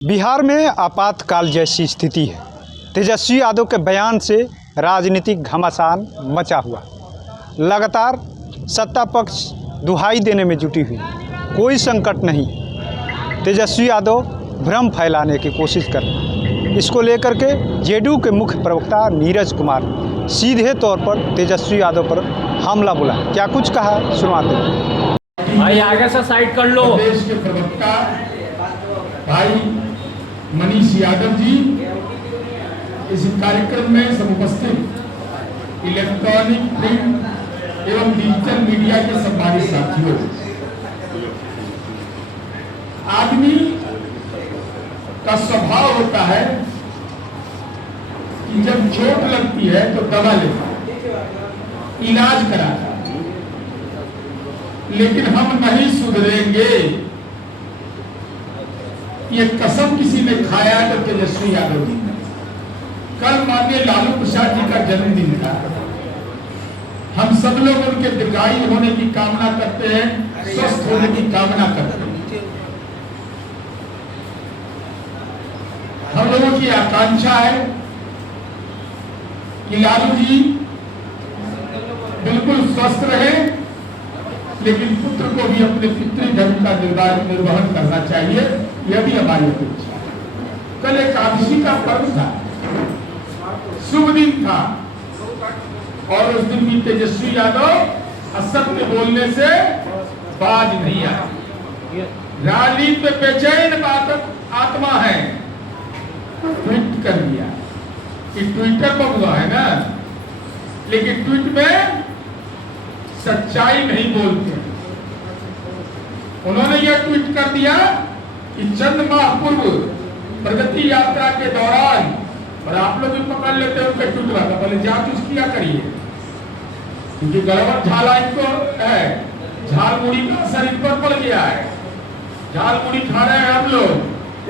बिहार में आपातकाल जैसी स्थिति है। तेजस्वी यादव के बयान से राजनीतिक घमासान मचा हुआ। लगातार सत्ता पक्ष दुहाई देने में जुटी हुई। कोई संकट नहीं, तेजस्वी यादव भ्रम फैलाने की कोशिश कर रहे हैं। इसको लेकर के जेडीयू के मुख्य प्रवक्ता नीरज कुमार सीधे तौर पर तेजस्वी यादव पर हमला बोला। क्या कुछ कहा, सुनवाते हैं। भाई आगे से साइड कर लो। देश के प्रवक्ता भाई मनीष यादव जी, इस कार्यक्रम में समुपस्थित इलेक्ट्रॉनिक, प्रिंट एवं डिजिटल मीडिया के सम्मानित साथियों, आदमी का स्वभाव होता है कि जब चोट लगती है तो दवा लेता है, इलाज कराता है, लेकिन हम नहीं सुधरेंगे। ये कसम किसी ने खाया है तो तेजस्वी यादव जी ने। कल माननीय लालू प्रसाद जी का जन्मदिन था। हम सब लोग उनके दीर्घायु होने की कामना करते हैं, स्वस्थ होने की कामना करते हैं। हम लोगों की आकांक्षा है कि लालू जी बिल्कुल स्वस्थ रहे, लेकिन पुत्र को भी अपने पितृ धर्म का निर्वहन करना चाहिए। यह भी हमारी अपेक्षा है। कल एकादशी का पर्व था, शुभ दिन था, और उस दिन भी तेजस्वी यादव असत्य बोलने से बाज नहीं आया। राजनीति में बेचैन आत्मा है, ट्वीट कर दिया कि ट्विटर पर हुआ है ना, लेकिन ट्वीट में सच्चाई नहीं बोलते। उन्होंने यह ट्वीट कर दिया कि चंद माह पूर्व प्रगति यात्रा के दौरान, और आप लोग भी पकड़ लेते हैं उनका ट्वीट रहा था, पहले जांच उस किया करिए, क्योंकि गड़बड़ झाला इनको है, झाल मुड़ी का असर इन पर पड़ गया है। झाल मुड़ी खा रहे हैं हम लोग,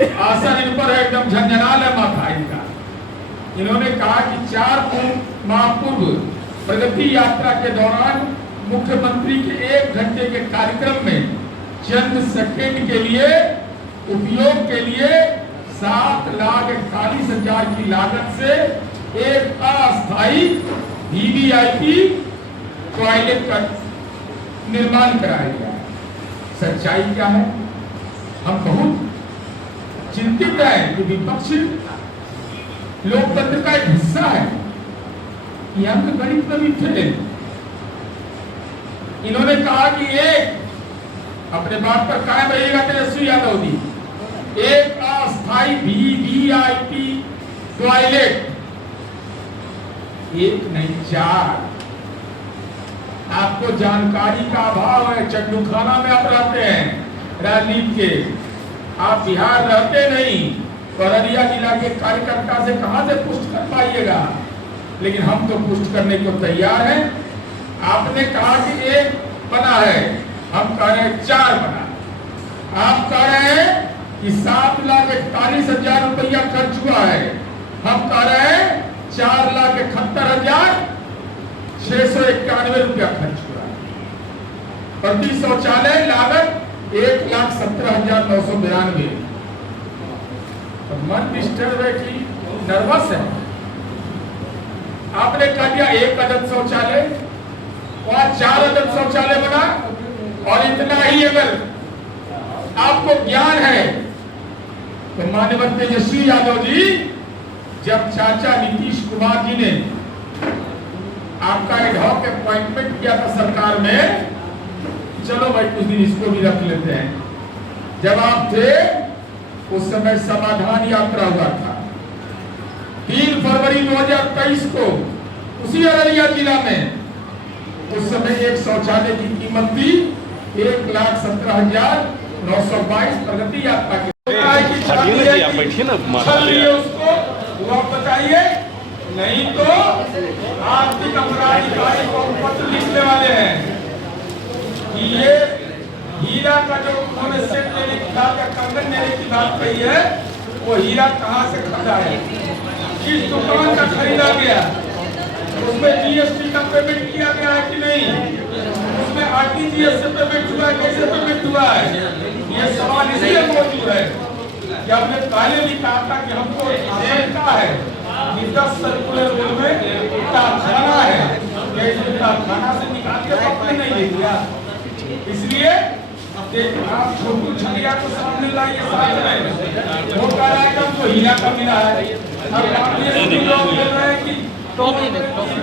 असर इन पर है, एकदम झंझनाल है माथा इनका। इन्होंने कहा कि 4 माह पूर्व प्रगति यात्रा के दौरान मुख्यमंत्री के 1 घंटे के कार्यक्रम में चंद सेकंड के लिए उपयोग के लिए 7,41,000 की लागत से एक अस्थायी वीवीआईपी टॉयलेट का निर्माण कराया गया। सच्चाई क्या है? हम बहुत चिंतित हैं कि विपक्ष लोकतंत्र का एक हिस्सा है। हम तो गणित में भी थे। इन्होंने कहा कि एक, अपने बात पर कायम रहिएगा तेजस्वी यादव जी, एक अस्थायी वीवीआईपी टॉयलेट, 1 नहीं 4। आपको जानकारी का अभाव है। चड्डूखाना में आप रहते हैं राजनीति के, आप बिहार रहते नहीं। अररिया जिला के कार्यकर्ता से कहां से पुष्ट कर पाइएगा, लेकिन हम तो पुष्ट करने को तैयार हैं। आपने कहा कि 1 बना है, हम कह रहे हैं 4 बना। आप कह रहे हैं कि 7,41,000 रुपया खर्च हुआ है, हम कह रहे हैं 4,71,691 रुपया खर्च हुआ है। प्रति शौचालय लागत 1,17,992। मन डिस्टर्ब है कि नर्वस है। आपने कह दिया 1 अदद शौचालय, वहां 4 अदद शौचालय बना, और इतना ही अगर आपको ज्ञान है तो माननीय तेजस्वी यादव जी, जब चाचा नीतीश कुमार जी ने आपका एडहॉक अपॉइंटमेंट किया था सरकार में, चलो भाई कुछ दिन इसको भी रख लेते हैं, जब आप थे उस समय समाधान यात्रा हुआ था 3 फरवरी 2023 को उसी अररिया जिला में। उस समय एक शौचालय की कीमत थी 1,17,922। प्रगति यात्रा के उसको वो आप बताइए, नहीं तो आर्थिक अपराध अधिकारी को पत्र लिखने वाले हैं कि ये हीरा का जो उन्होंने सेट लेने की बात या कंगन लेने की बात कही है, वो हीरा कहाँ से खरीदा है, किस दुकान का खरीदा गया, उसमें जीएसटी का पेमेंट किया गया है कि नहीं, उसमें आरटीजीएस से पेमेंट हुआ है, कैसे पेमेंट हुआ है, ये सवाल इसीलिए मौजूद है कि हमने पहले भी कहा था कि हमको आशंका है कि 10 सर्कुलर रोड में कारखाना है, कारखाना से निकाल के पकड़ नहीं दे दिया। इसलिए आप छोटू छलिया को सामने लाइए, साथ में वो कह रहा है कि हमको हीरा का मिला है। अब लोग बोल रहे हैं कि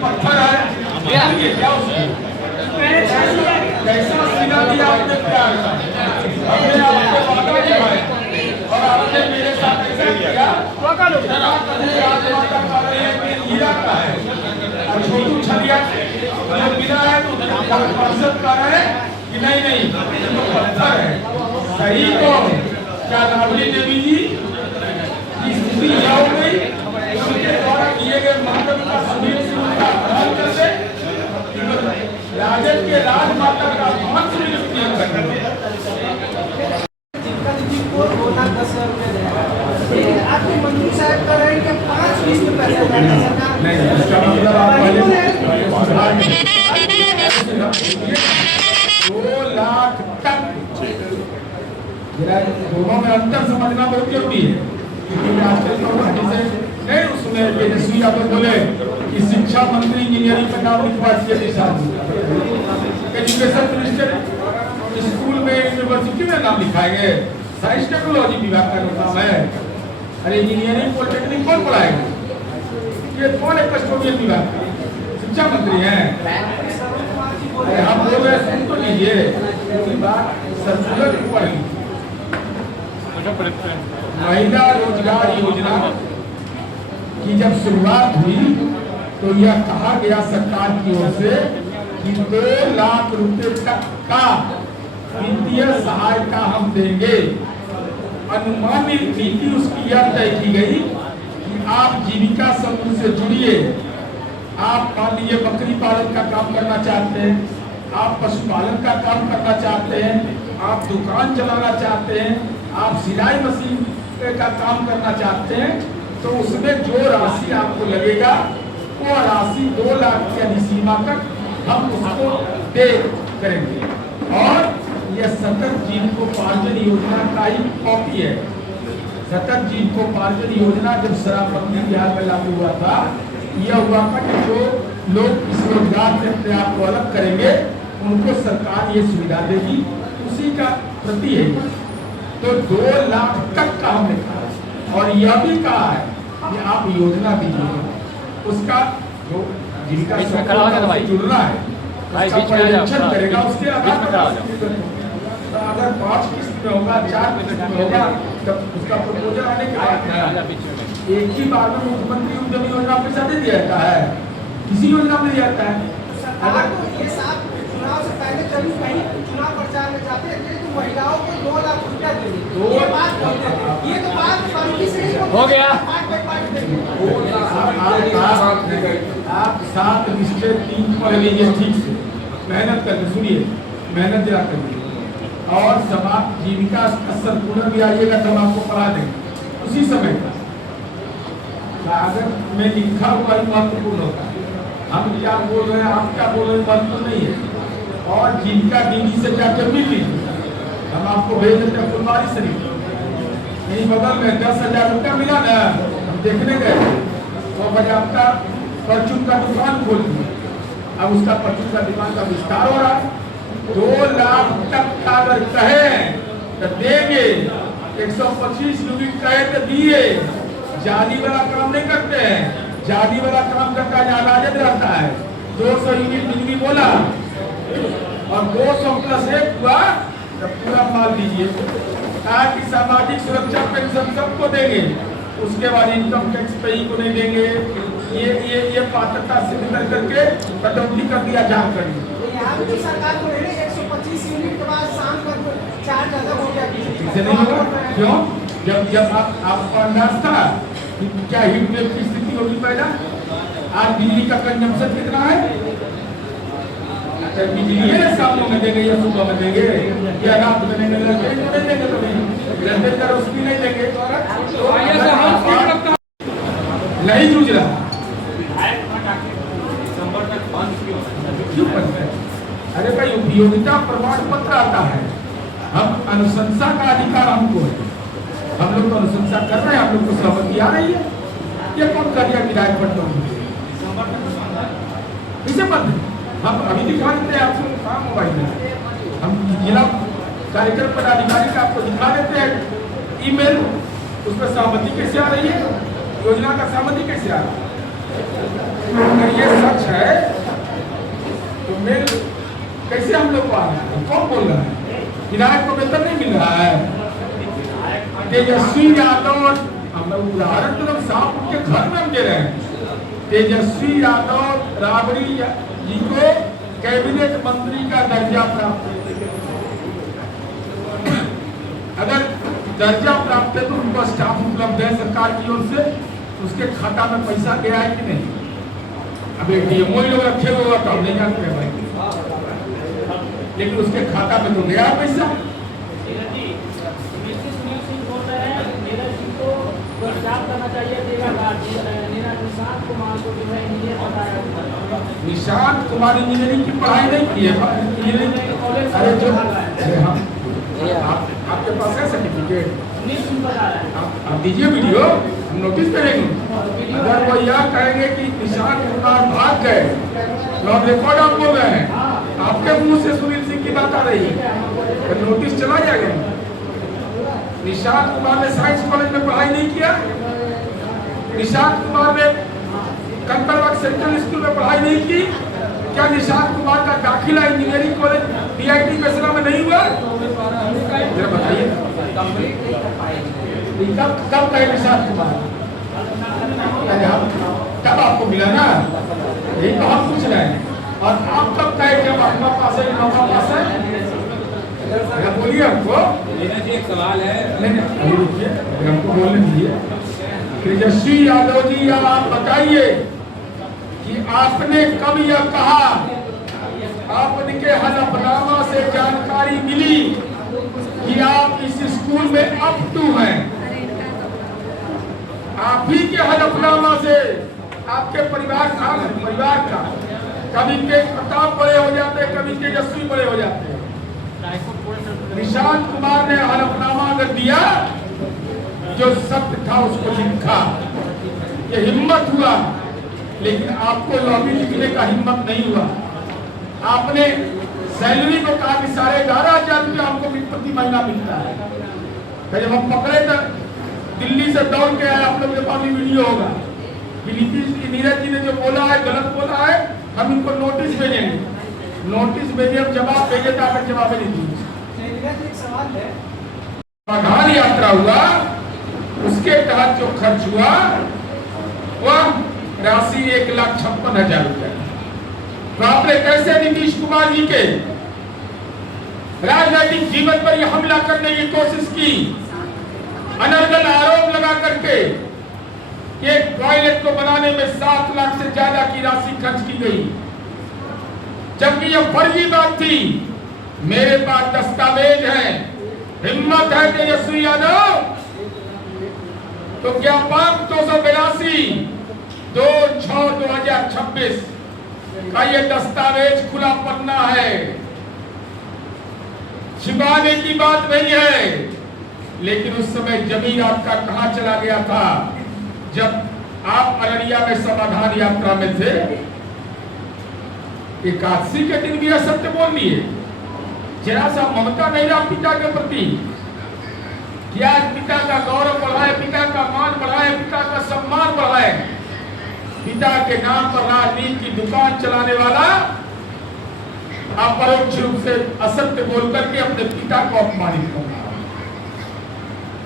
पत्थर है, क्या कैसा सिला दिया आपने प्यार का, हमने आपके वादा निभाए और आपने मेरे साथ ऐसा किया। राजमाता कह रहे हैं कि हीरा का है और छोटू छलिया जो मिला है तो पार्षद कह रहे हैं कि नहीं तो पत्थर है। सही तो क्या राबड़ी देवी जी की स्थिति क्या हो गई, उनके द्वारा किए गए मंतव्य का समीप से उनका अपमान करते, राजद के राजमाता का अपमान सुनिश्चित किया करते। आपके मंत्री साहब कह रहे हैं कि 5 किस्त पैसा नहीं, इसका मतलब आप पहले 2 लाख तक दोनों में अंतर समझना बहुत जरूरी है, क्योंकि आजकल तो से नहीं सुने तेजस्वी यादव बोले कि शिक्षा मंत्री इंजीनियरिंग का नाम लिखवा दिए, एजुकेशन मिनिस्टर स्कूल में यूनिवर्सिटी में नाम लिखाएंगे, साइंस टेक्नोलॉजी विभाग का नाम है। अरे इंजीनियरिंग पॉलिटेक्निक कौन पढ़ाएगा, ये कौन है कस्टोडियन विभाग, शिक्षा मंत्री हैं। अरे हम बोल रहे सुन तो लीजिए, सर्कुलर पढ़ लीजिए। महिला रोजगार योजना की जब शुरुआत हुई तो यह कहा गया सरकार की ओर से कि 2 लाख रुपए तक का वित्तीय सहायता हम देंगे। अनुमानित नीति उसकी यह तय की गई कि आप जीविका समूह से जुड़िए। आप मान लीजिए बकरी पालन का काम करना चाहते हैं, आप पशुपालन का काम करना चाहते हैं, आप दुकान चलाना चाहते हैं, आप सिलाई मशीन का काम करना चाहते हैं, तो उसमें जो राशि आपको लगेगा वो राशि 2 लाख की अधिसीमा तक हम उसको पे करेंगे। और यह सतत जीविकोपार्जन योजना का ही कॉपी है। सतत जीविकोपार्जन योजना जब शराबबंदी बिहार में लागू हुआ था, यह हुआ था कि जो लोग इस रोजगार से अपने आप को अलग करेंगे उनको सरकार ये सुविधा देगी, उसी का प्रति है। तो 2 लाख तक का हमने कहा और यह भी कहा है कि आप योजना दीजिए, उसका जो जीविका से जुड़ना है उसका परीक्षण करेगा, उसके आधार पर अगर 5 किस्त में होगा, 4 किस्त में होगा, तब उसका प्रपोजल आने के बाद एक ही बार में मुख्यमंत्री उद्यमी योजना पैसा दे दिया जाता है, किसी योजना में दिया जाता है। अगर ये साहब चुनाव से पहले जब कहीं चुनाव प्रचार में जाते हैं तो महिलाओं को 2 लाख रुपया देंगे, ये बात बोलते थे, ये तो बात बारीकी से हो गया। आप 7 निश्चय 3 पढ़ लीजिए ठीक से, मेहनत करके सुनिए, मेहनत जरा करिए और समाप्त जीविका सर्कुलर भी आइएगा तब आपको पढ़ा देंगे उसी समय का कागज में लिखा हुआ ही महत्वपूर्ण होता है। हम क्या बोल रहे हैं, आप क्या बोल रहे हैं, महत्व नहीं है। और जीविका दीदी से जाकर मिल लीजिए, हम आपको भेज देते हैं फुलवारी शरीफ, यही बगल में 10,000 रुपया मिला ना, हम देखने गए तो बजाता परचून का दुकान खोल दिया। अब उसका परचून का दुकान का विस्तार हो रहा है। 2 लाख तक का अगर कहे तो देंगे, 125 यूनिट कहे तो दिए। जाली वाला काम नहीं करते हैं, जाली वाला काम करता है राजद रहता है। 200 यूनिट बिजली बोला और 200 + 1 हुआ तो पूरा माल दीजिए। कहा कि सामाजिक सुरक्षा पेंशन सबको देंगे, उसके बाद इनकम टैक्स पे ही को नहीं देंगे। ये पात्रता सिद्ध कर करके कटौती कर दिया जा करिए। यहाँ की सरकार को 125 यूनिट के बाद शाम को चार्ज अलग हो इसे नहीं होगा क्यों? जब आपको अंदाज था कि क्या हीट वेव की स्थिति होगी पहला। आज बिजली का कंजम्पशन कितना है? बिजली है शाम में देंगे या सुबह में देंगे या रात में देंगे, नहीं देंगे तो नहीं का रोशनी नहीं देंगे, नहीं जूझ रहा क्यों बनता है? अरे भाई उपयोगिता प्रमाण पत्र आता है, हम अनुशंसा का अधिकार हमको है। हम लोग तो अनुशंसा कर रहे हैं, हम लोग को सहमति आ रही है। ये कौन कर दिया विधायक पट्टों इसे बंद है। हम अभी दिखा देते हैं आपको काम मोबाइल में, हम जिला कार्यक्रम पदाधिकारी का आपको दिखा देते हैं ईमेल, उसमें सहमति कैसे आ रही है, योजना का सहमति कैसे आ रहा है। अगर ये सच है तो मेल कैसे हम लोग को आ रहा है, कौन बोल रहा है? विधायक को वेतन नहीं मिल रहा है। तेजस्वी यादव, हम लोग उदाहरण तो लोग साहब उनके घर में हम दे रहे हैं। तेजस्वी यादव राबड़ी जी को कैबिनेट मंत्री का दर्जा प्राप्त है। अगर दर्जा प्राप्त है तो उनको स्टाफ उपलब्ध है सरकार की ओर से, उसके खाता में पैसा गया है कि नहीं? अब डीएमओ लोग रखे हुए होगा तो हम नहीं जानते हैं भाई, लेकिन उसके खाता में तो गया पैसा। निशांत कुमार इंजीनियरिंग की पढ़ाई नहीं की है, अरे जो आपके पास है सर्टिफिकेट, आप दीजिए वीडियो, हम नोटिस करेंगे। अगर वो यह कहेंगे कि निशांत कुमार भाग गए तो आप रिकॉर्ड आप बोल रहे हैं, आपके मुंह से सुनील सिंह की बात आ रही है, तो नोटिस चला जाएगा। निशांत कुमार ने साइंस कॉलेज में पढ़ाई नहीं किया, निशांत कुमार ने कंकड़बाग सेंट्रल स्कूल में पढ़ाई नहीं की, क्या निशांत कुमार का दाखिला इंजीनियरिंग कॉलेज DIT फैसला में नहीं हुआ? जरा बताइए कब कहे निशांत कुमार, कब आपको मिला ना, यही तो हम पूछ रहे हैं। और आप कब कहे कि आपका पास है, नौका पास है? बोलिए हमको, एक सवाल है। नहीं रुकिए, हमको बोलने दीजिए। तेजस्वी यादव जी, अब आप बताइए कि आपने कब यह कहा, आपके हलफनामा से जानकारी मिली कि आप इस स्कूल में अप टू हैं? आप ही के हलफनामा से, आपके परिवार का कभी के प्रताप बड़े हो जाते, कभी तेजस्वी बड़े हो जाते। निशांत कुमार ने हलफनामा अगर दिया, जो सत्य था उसको लिखा, ये हिम्मत हुआ, लेकिन आपको लॉबी लिखने का हिम्मत नहीं हुआ। आपने सैलरी को कहा कि 11,500 रुपया हमको प्रति महीना मिलता है। तो जब हम पकड़े तो दिल्ली से दौड़ के आए, आप लोग के पास भी वीडियो होगा कि नीरज जी ने जो बोला है गलत बोला है, हम इनको नोटिस भेजेंगे, नोटिस भेजे, हम जवाब भेजे तो आप जवाब नहीं दिए। समाधान यात्रा हुआ, उसके तहत जो खर्च हुआ वह राशि 1,56,000 रुपया। तो आपने कैसे नीतीश कुमार जी के राजनीतिक जीवन पर यह हमला करने की कोशिश की, अनर्गल आरोप लगा करके एक टॉयलेट को बनाने में 7 लाख से ज्यादा की राशि खर्च की गई, जबकि यह फर्जी बात थी। मेरे पास दस्तावेज है, हिम्मत है तेजस्वी यादव तो ज्ञापन 282 2/6/2026 का ये दस्तावेज खुला पन्ना है, छिपाने की बात नहीं है। लेकिन उस समय जमीन आपका कहां चला गया था जब आप अररिया में समाधान यात्रा में थे? एकादशी के दिन भी असत्य बोल दिए, जरा सा ममता नहीं रहा पिता के प्रति, क्या पिता का गौरव बढ़ाए, पिता का मान बढ़ाए, पिता का सम्मान बढ़ाए। पिता के नाम पर राजनीति की दुकान चलाने वाला अपरोक्ष रूप से असत्य बोल करके अपने पिता को अपमानित कर रहा।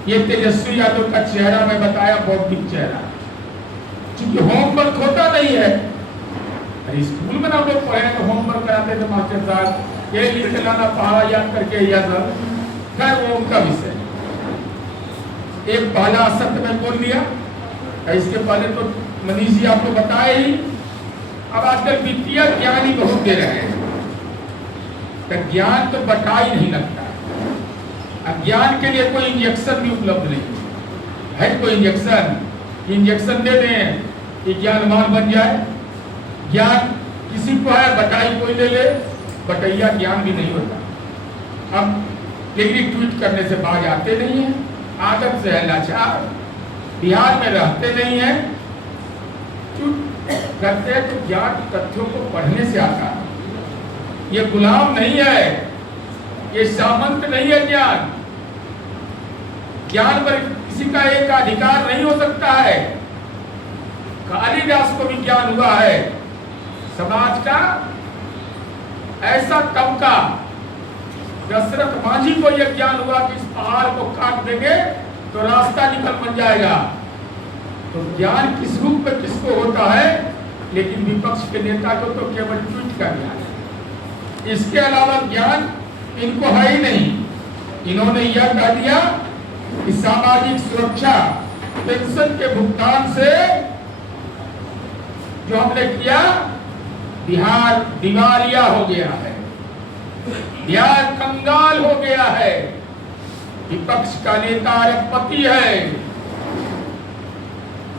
ये तेजस्वी यादव का चेहरा मैं बताया, बौद्धिक चेहरा, क्योंकि होमवर्क होता नहीं है। अरे स्कूल में ना हम लोग पढ़े तो होमवर्क कराते थे मास्टर साहब, ये लिख के लाना, पहाड़ा याद करके या सब, खैर वो उनका विषय। एक पहला असत्य में बोल दिया, इसके पहले तो मनीष जी आपको बताए ही। अब आजकल वित्तीय ज्ञान ही बहुत दे रहे हैं, तो ज्ञान तो बटा ही नहीं लगता। अब ज्ञान के लिए कोई इंजेक्शन भी उपलब्ध नहीं है। कोई इंजेक्शन दे दें कि ज्ञानवान बन जाए। ज्ञान किसी को है, बटाई कोई ले ले, बटैया ज्ञान भी नहीं होता। अब लेकिन ट्वीट करने से बाज आते नहीं है। आदत से है लाचार, बिहार में रहते नहीं है, चुप करते हैं तो ज्ञान तथ्यों को पढ़ने से आता है। ये गुलाम नहीं है, ये सामंत नहीं है। ज्ञान पर किसी का एक अधिकार नहीं हो सकता है। कालिदास को भी ज्ञान हुआ है। समाज का ऐसा तबका, दशरथ मांझी को यह ज्ञान हुआ कि इस पहाड़ को काट देंगे तो रास्ता निकल बन जाएगा। तो ज्ञान किस रूप में किसको होता है, लेकिन विपक्ष के नेता को तो केवल ट्वीट का ज्ञान है, इसके अलावा ज्ञान इनको है ही नहीं। इन्होंने यह कह दिया कि सामाजिक सुरक्षा पेंशन के भुगतान से जो हमने किया, बिहार दिवालिया हो गया है, बिहार कंगाल हो गया है। विपक्ष का नेता अरबपति है,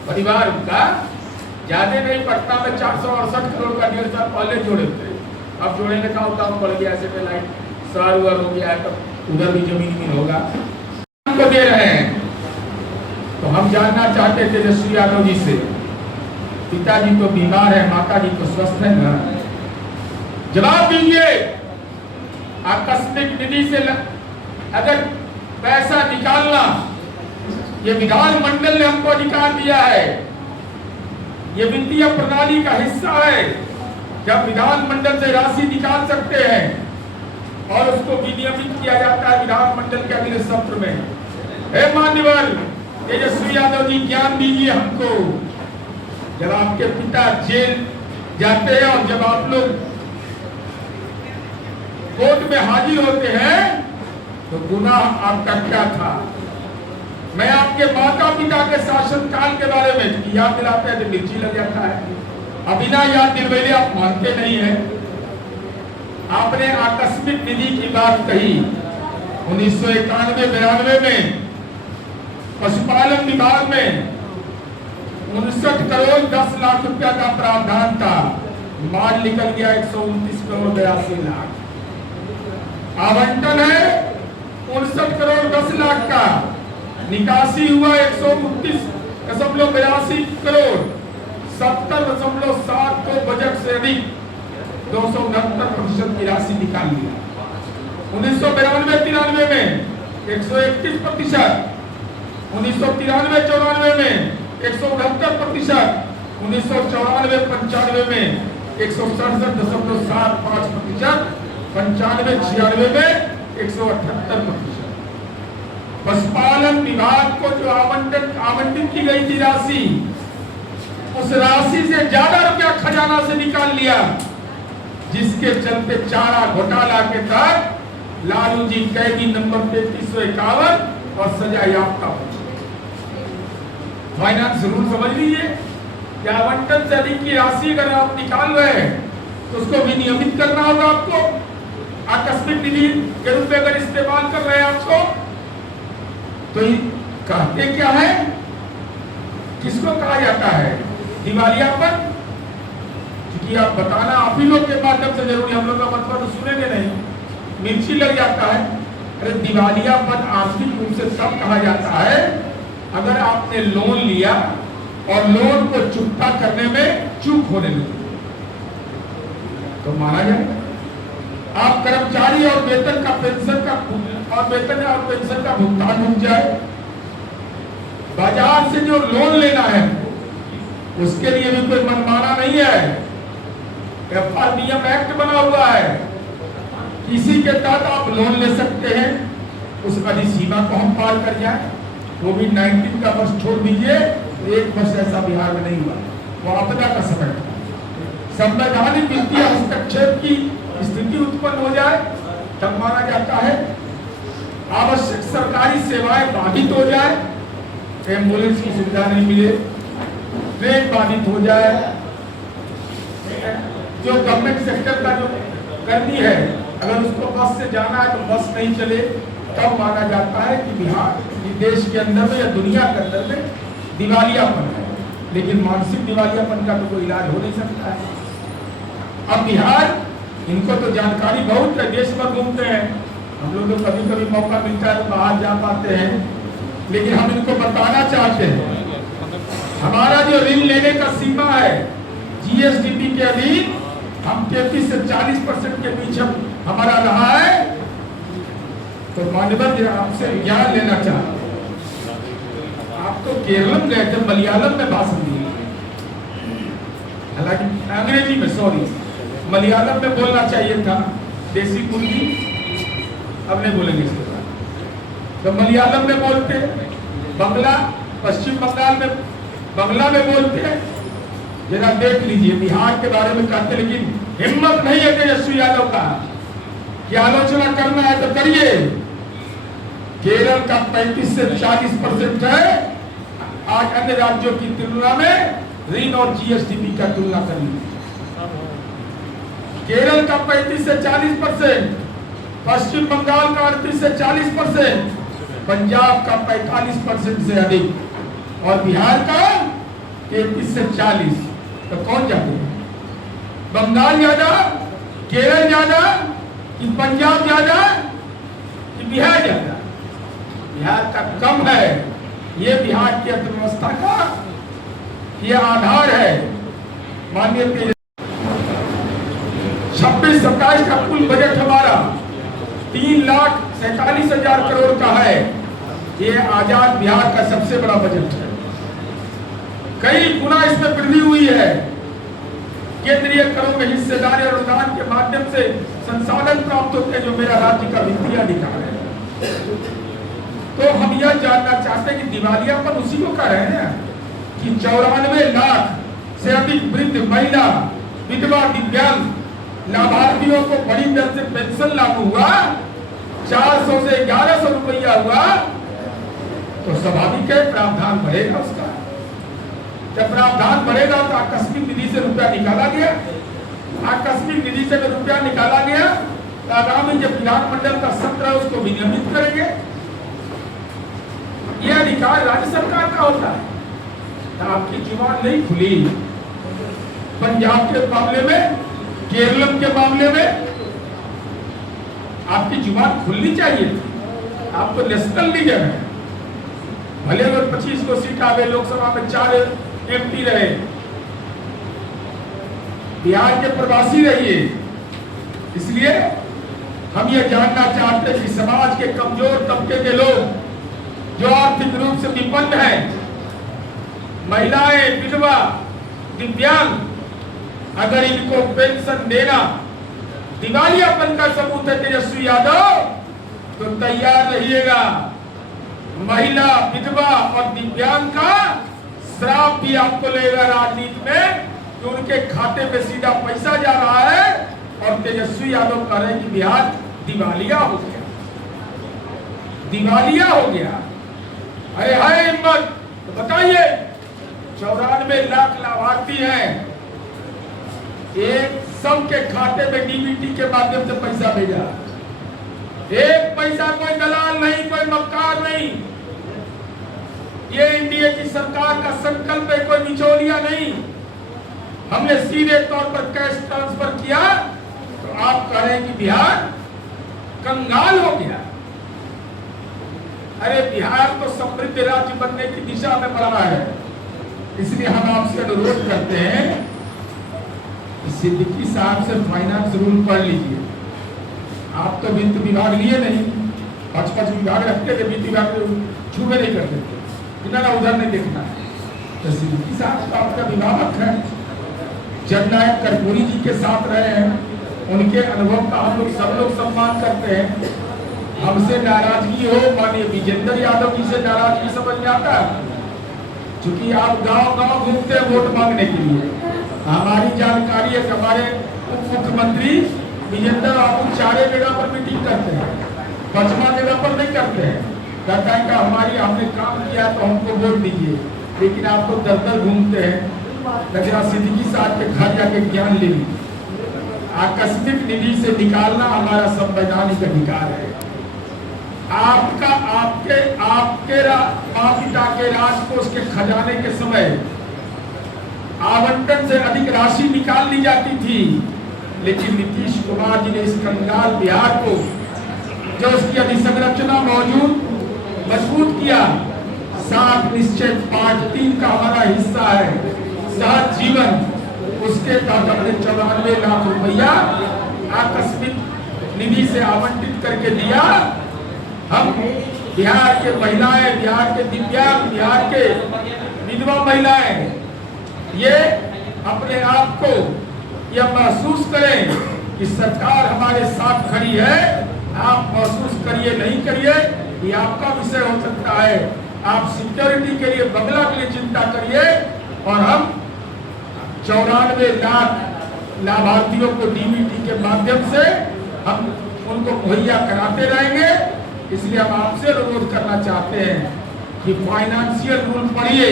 परिवार उनका ज्यादा नहीं, पटना में 468 करोड़ का 1.5 साल पहले जोड़े थे, अब जोड़ेंगे का दाम बढ़ गया, ऐसे में लाइट शहर हो गया है, तो उधर भी जमीन होगा को दे रहे हैं। तो हम जानना चाहते थे तेजस्वी यादव जी से, पिताजी तो बीमार है, माताजी तो स्वस्थ है ना, जवाब दीजिए। आकस्मिक निधि से अगर पैसा निकालना, ये विधानमंडल ने हमको अधिकार दिया है, ये वित्तीय प्रणाली का हिस्सा है, जब विधानमंडल से राशि निकाल सकते हैं और उसको विनियमित किया जाता है विधानमंडल के अगले सत्र में। हे मान्यवर तेजस्वी यादव जी, ज्ञान दीजिए हमको। जब आपके पिता जेल जाते हैं और जब आप लोग कोर्ट में हाजिर होते हैं तो गुनाह आपका क्या था? मैं आपके माता पिता के शासन काल के बारे में याद दिलाते हैं तो मिर्ची लग जाता है। अब बिना याद दिलवाए आप मानते नहीं है। आपने आकस्मिक निधि की बात कही। 1991-92 में पशुपालन विभाग में 59 करोड़ 10 लाख रुपया का प्रावधान था, माल निकल गया 129 करोड़ 82 लाख। आवंटन है 59 करोड़ 10 लाख का, निकासी हुआ 129.82 करोड़, 70.72 बजट से अधिक 269% की राशि निकाल लिया। 1992-93 में 131%, 1993-94 में 169%, 1994-95 में 167.75%, 95-96 में 178%। पशुपालन विभाग को जो आवंटित की गई थी राशि, उस राशि से ज्यादा रुपया खजाना से निकाल लिया, जिसके चलते चारा घोटाला के तहत लालू जी कैदी नंबर 3351 और सजा याफ्ता हो। फाइनेंस रूल समझ लीजिए कि आवंटन से अधिक की राशि अगर आप निकाल रहे हैं तो उसको विनियमित करना होगा आपको। आकस्मिक निधि के रूप में अगर इस्तेमाल कर रहे हैं आपको, तो कहते क्या है, किसको कहा जाता है? दिवालियापन। क्योंकि आप बताना आप ही लोग के माध्यम से जरूरी, हम लोग का मतलब तो सुनेंगे नहीं, मिर्ची लग जाता है। अरे दिवालियापन आर्थिक रूप से तब कहा जाता है अगर आपने लोन लिया और लोन को चुकता करने में चूक होने लगी तो माना जाए। आप कर्मचारी और वेतन का पेंशन का भुगतान रुक जाए, बाजार से जो लोन लेना है उसके लिए भी कोई मनमाना नहीं है। FRBM एक्ट बना हुआ है, किसी के तहत आप लोन ले सकते हैं, उस अधिसीमा को हम पार कर जाए। कोविड-19 का बस छोड़ दीजिए, एक वर्ष ऐसा बिहार में नहीं हुआ, वो आपदा का समय था। संवैधानिक वित्तीय हस्तक्षेप की स्थिति उत्पन्न हो जाए तब माना जाता है। आवश्यक सरकारी सेवाएं बाधित हो जाए, एम्बुलेंस की सुविधा नहीं मिले, ट्रेन बाधित हो जाए, जो गवर्नमेंट सेक्टर का जो कर्मी है अगर उसको बस से जाना है तो बस नहीं चले, तब माना जाता है कि बिहार देश के अंदर में या दुनिया के अंदर में दिवालियापन है। लेकिन मानसिक दिवालियापन का तो कोई इलाज हो नहीं सकता है। अब बिहार, इनको तो जानकारी बहुत है, देश भर घूमते हैं, हम लोग तो कभी कभी मौका मिलता है तो बाहर जा पाते हैं, लेकिन हम इनको बताना चाहते हैं हमारा जो ऋण लेने का सीमा है जीएसडीपी के अधीन हम 33 से 40% के बीच हमारा रहा है। तो माननीय आपसे ज्ञान लेना चाहते हैं। आप तो केरलम गए थे, मलयालम में भाषण दिए, हालांकि अंग्रेजी में, सॉरी मलयालम में बोलना चाहिए था, देसी मुर्गी अब नहीं बोलेंगे इसके बाद। तो मलयालम में बोलते, बंगला पश्चिम बंगाल में बंगला में बोलते हैं। जरा देख लीजिए बिहार के बारे में कहते, लेकिन हिम्मत नहीं है तेजस्वी यादव का कि आलोचना करना है तो करिए। केरल का 35 से 40% है आज अन्य राज्यों की तुलना में ऋण और जीएसडीपी का तुलना करनी। केरल का 35 से 40%, पश्चिम बंगाल का 38 से 40%, पंजाब का 45% से अधिक और बिहार का 33 से 40। तो कौन ज्यादा है? बंगाल ज्यादा, केरल ज्यादा कि पंजाब ज्यादा कि बिहार ज्यादा? बिहार का कम है। ये बिहार की अर्थव्यवस्था का ये आधार है। माननीय 26-27 का कुल बजट हमारा 3,47,000 करोड़ का है। ये आजाद बिहार का सबसे बड़ा बजट है। कई गुना इसमें वृद्धि हुई है। केंद्रीय करों में हिस्सेदारी और अनुदान के माध्यम से संसाधन प्राप्त होते हैं जो मेरा राज्य का वित्तीय अधिकार है। तो हम यह जानना चाहते हैं कि दिवालियापन उसी को कह रहे हैं कि 94 लाख से अधिक वृद्ध, महिला, विधवा, दिव्यांग लाभार्थियों को बड़ी दर से पेंशन लागू हुआ, 400 से 1100 रुपया हुआ। तो स्वाभाविक है प्रावधान बढ़ेगा उसका। जब प्रावधान बढ़ेगा तो आकस्मिक निधि से रुपया निकाला गया। आकस्मिक निधि से रुपया निकाला गया तो आगामी जब विधानमंडल का सत्र है उसको विनियमित करेंगे। यह अधिकार राज्य सरकार का होता है। तो आपकी जुबान नहीं खुली पंजाब के मामले में, केरल के मामले में आपकी जुबान खुलनी चाहिए थी। आप तो नेशनल लीडर है। भले अगर 25 को सीट आवे, लोकसभा में 4 एमपी रहे, बिहार के प्रवासी रहिए। इसलिए हम ये जानना चाहते हैं कि समाज के कमजोर तबके के लोग जो आर्थिक रूप से विपन्न हैं, महिलाएं, विधवा, दिव्यांग, अगर इनको पेंशन देना दिवालियापन का सबूत है तेजस्वी यादव, तो तैयार रहिएगा। महिला, विधवा और दिव्यांग का श्राप भी आपको लगेगा राजनीति में कि उनके खाते में सीधा पैसा जा रहा है और तेजस्वी यादव कह रहे हैं कि बिहार दिवालिया हो गया, दिवालिया हो गया। अरे है हिम्मत तो बताइए। 94 लाख लाभार्थी हैं, एक सबके खाते में डीबीटी के माध्यम से पैसा भेजा। एक पैसा कोई दलाल नहीं, कोई मक्कार नहीं। ये एनडीए की सरकार का संकल्प है, कोई बिचौलिया नहीं। हमने सीधे तौर पर कैश ट्रांसफर किया। तो आप कह रहे हैं कि बिहार कंगाल हो गया। अरे बिहार तो समृद्ध राज्य बनने की दिशा में बढ़ रहा है। इसलिए हम आपसे अनुरोध करते हैं कि सिद्दीकी साहब से फाइनेंस रूल पढ़ लीजिए। आप तो वित्त विभाग लिए नहीं, 5 विभाग रखते थे, वित्त विभाग छूबे नहीं करते थे, इतना उधर नहीं देखना है। तो सिद्दीकी साहब तो आपका विभाग है, जननायक कर्पूरी जी के साथ रहे हैं, उनके अनुभव का हम लोग सब लोग सम्मान करते हैं। हमसे नाराजगी हो, माननीय विजेंद्र यादव जी से नाराजगी समझ में आता है, क्योंकि आप गांव-गांव घूमते हैं वोट मांगने के लिए। हमारी जानकारी है कि हमारे उप मुख्यमंत्री विजेंद्र बाबू 4 जगह पर मीटिंग करते हैं, 5वां जगह पर नहीं करते हैं। कहता है कि हमारी हमने काम किया तो हमको वोट दीजिए, लेकिन आप तो दर-दर घूमते हैं। लेकिन सिद्दीकी साहब के घर जाके ज्ञान ले लीजिए। आकस्मिक निधि से निकालना हमारा संवैधानिक अधिकार है। आपका आपके माँ पिता के राजकोष के खजाने के समय आवंटन से अधिक राशि निकाल ली जाती थी, लेकिन नीतीश कुमार जी ने इस कंगाल बिहार को, जो उसकी अधिसंरचना मौजूद, मजबूत किया, सात निश्चय पार्ट 3 का हमारा हिस्सा है सहज जीवन, उसके तहत हमने 94 लाख रुपया आकस्मिक निधि से आवंटित करके दिया। हम बिहार के महिलाएं, बिहार के दिव्यांग, बिहार के विधवा महिलाएं ये अपने आप को यह महसूस करें कि सरकार हमारे साथ खड़ी है। आप महसूस करिए नहीं करिए ये आपका विषय हो सकता है। आप सिक्योरिटी के लिए, बंगला के लिए चिंता करिए और हम 94 लाख लाभार्थियों को डीबीटी के माध्यम से हम उनको मुहैया कराते रहेंगे। इसलिए हम आपसे अनुरोध करना चाहते हैं कि फाइनेंशियल रूल पढ़िए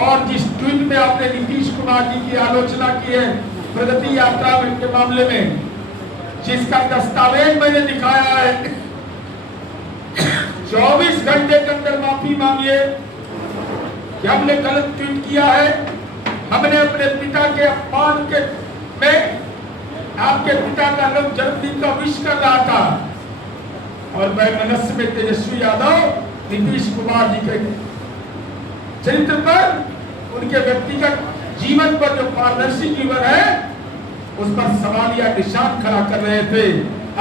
और जिस ट्वीट में आपने नीतीश कुमार जी की आलोचना की है प्रगति यात्रा के मामले में, जिसका दस्तावेज मैंने दिखाया है, 24 घंटे के अंदर माफी मांगिए कि हमने गलत ट्वीट किया है, हमने अपने पिता के अपमान के में आपके पिता का लोग जन्मदिन का विश कर रहा था और मैं मनस्य में तेजस्वी यादव नीतीश कुमार जी के चरित्र पर, उनके व्यक्तिगत जीवन पर जो पारदर्शी जीवन है उस पर सवाल या निशान खड़ा कर रहे थे।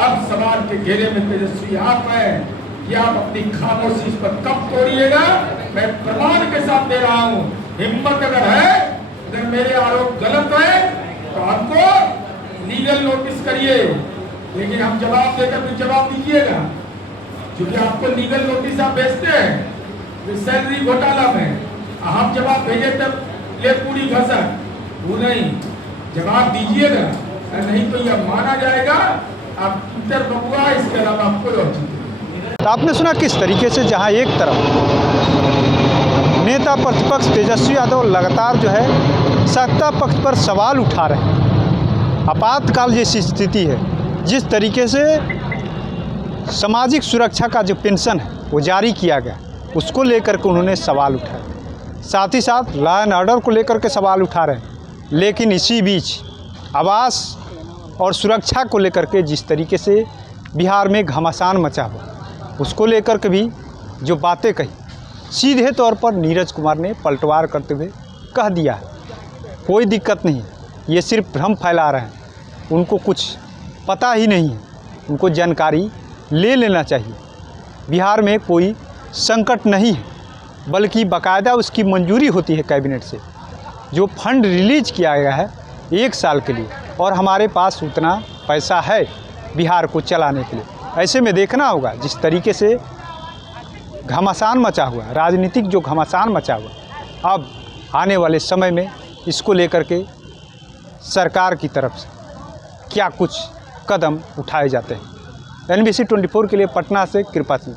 अब सवाल के घेरे में तेजस्वी आप हैं कि आप अपनी खामोशी पर कब तोड़िएगा। मैं प्रमाण के साथ दे रहा हूँ, हिम्मत अगर है, अगर मेरे आरोप गलत है तो हमको लीगल नोटिस करिए, लेकिन हम जवाब देकर भी जवाब दीजिएगा, क्योंकि आपको लीगल नोटिस आप भेजते हैं सैलरी घोटाला में, हम जवाब भेजे तब ले पूरी घसक, वो नहीं, जवाब दीजिएगा, नहीं तो यह माना जाएगा आप ट्विटर बबुआ, इसके अलावा आपको और चीज। तो आपने सुना किस तरीके से जहां एक तरफ नेता प्रतिपक्ष तेजस्वी यादव लगातार जो है सत्ता पक्ष पर सवाल उठा रहे हैं, आपातकाल जैसी स्थिति है, जिस तरीके से सामाजिक सुरक्षा का जो पेंशन है वो जारी किया गया, उसको लेकर के उन्होंने सवाल उठाए, साथ ही साथ लॉ एंड ऑर्डर को लेकर के सवाल उठा रहे हैं। लेकिन इसी बीच आवास और सुरक्षा को लेकर के जिस तरीके से बिहार में घमासान मचा हुआ, उसको लेकर के भी जो बातें कही, सीधे तौर पर नीरज कुमार ने पलटवार करते हुए कह दिया है कोई दिक्कत नहीं है, ये सिर्फ भ्रम फैला रहे हैं, उनको कुछ पता ही नहीं है, उनको जानकारी ले लेना चाहिए। बिहार में कोई संकट नहीं है, बल्कि बाकायदा उसकी मंजूरी होती है कैबिनेट से, जो फंड रिलीज किया गया है 1 साल के लिए, और हमारे पास उतना पैसा है बिहार को चलाने के लिए। ऐसे में देखना होगा जिस तरीके से घमासान मचा हुआ, राजनीतिक जो घमासान मचा हुआ, अब आने वाले समय में इसको लेकर के सरकार की तरफ से क्या कुछ कदम उठाए जाते हैं। NBC 24 के लिए पटना से कृपा सिंह।